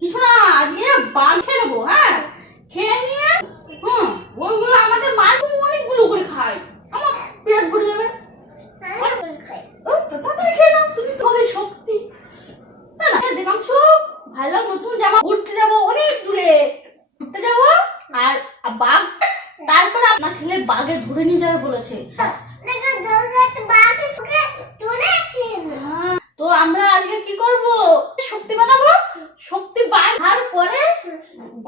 কিছু না আজকে বাল খেয়ে নেব হ্যাঁ? খেয়ে নিয়ে হুম ওইগুলো আমাদের মার অনেকগুলো করে খাই। আমার পেট ভরে যাবে। তাড়াতাড়ি খেয়ে নাও তুমি তো হবে শক্তি। না না দেবাংশু ভালো নতুন জামা ঘুরতে যাব অনেক দূরে। ঘুরতে যাব আর বাঘ তারপর আপনার ছেলে বাঘে ধরে নিয়ে যাবে বলেছে হ্যাঁ, তো আমরা আজকে কি করব শক্তি বানাবো শক্তি বানার পরে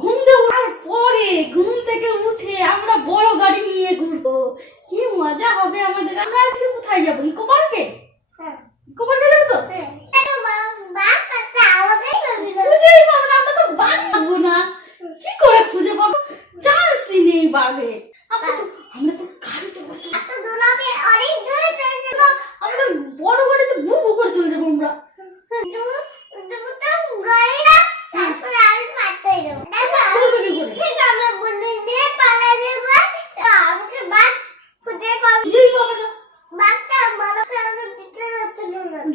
ঘুম দেবো আর পরে ঘুম থেকে উঠে আমরা বড় গাড়ি নিয়ে ঘুরবো। কি মজা হবে আমাদের। আমরা আজকে কোথায় যাব? ইকো পার্কে? ইকো পার্কে যাব তো? খুঁজেই পাবো না আমরা তো বাঘ পাবো না। কি করে খুঁজে পাবো? চান্সই নেই বাঘে। আমরা তো আমরা তো গাড়িতে বসে আমাদের বড় গাড়িতে বু বু করে চলে যাব আমরা বলবে কি করে খুঁজেই পাবো না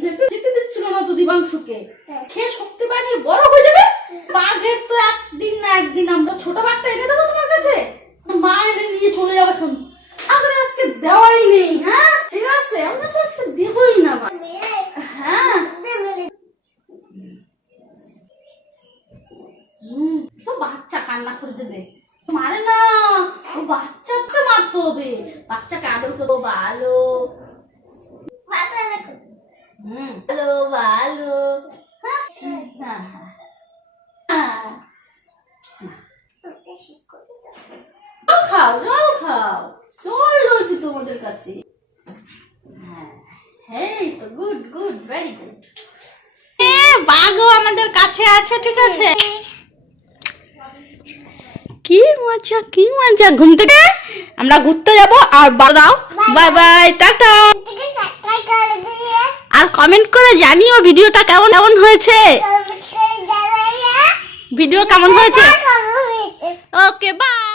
যেতে যেতে না খেয়ে শক্তি বানিয়ে বড় হয়ে যাবে? বাঘের তো একদিন না একদিন আমরা ছোট বাঘটা এনে দেবো তোমার কাছে? মা এনে নিয়ে চলে যাবে এখন। আমাদের আজকে দেওয়াই নেই হ্যাঁ? ঠিক আছে আমরা তো আজকে দেবই না হ্যাঁ। হুম তো বাচ্চা কান্না করে দেবে। মারে না ও বাচ্চাকে মারতে হবে। বাচ্চাকে আদর করব ভালো। হুম ভালো ভালো হ্যাঁ হ্যাঁ হ্যাঁ জল খাও জল খাও জল রয়েছে তোমাদের কাছে হ্যাঁ তো গুড গুড ভেরি গুড এ বাঘও আমাদের কাছে আছে ঠিক আছে কি মজা কি মজা ঘুম থেকে? আমরা ঘুরতে যাব আর দাও। বাই বাই টাটা। আর কমেন্ট করে জানিও ভিডিওটা কেমন কেমন হয়েছে। ভিডিও কেমন হয়েছে? Okay, bye!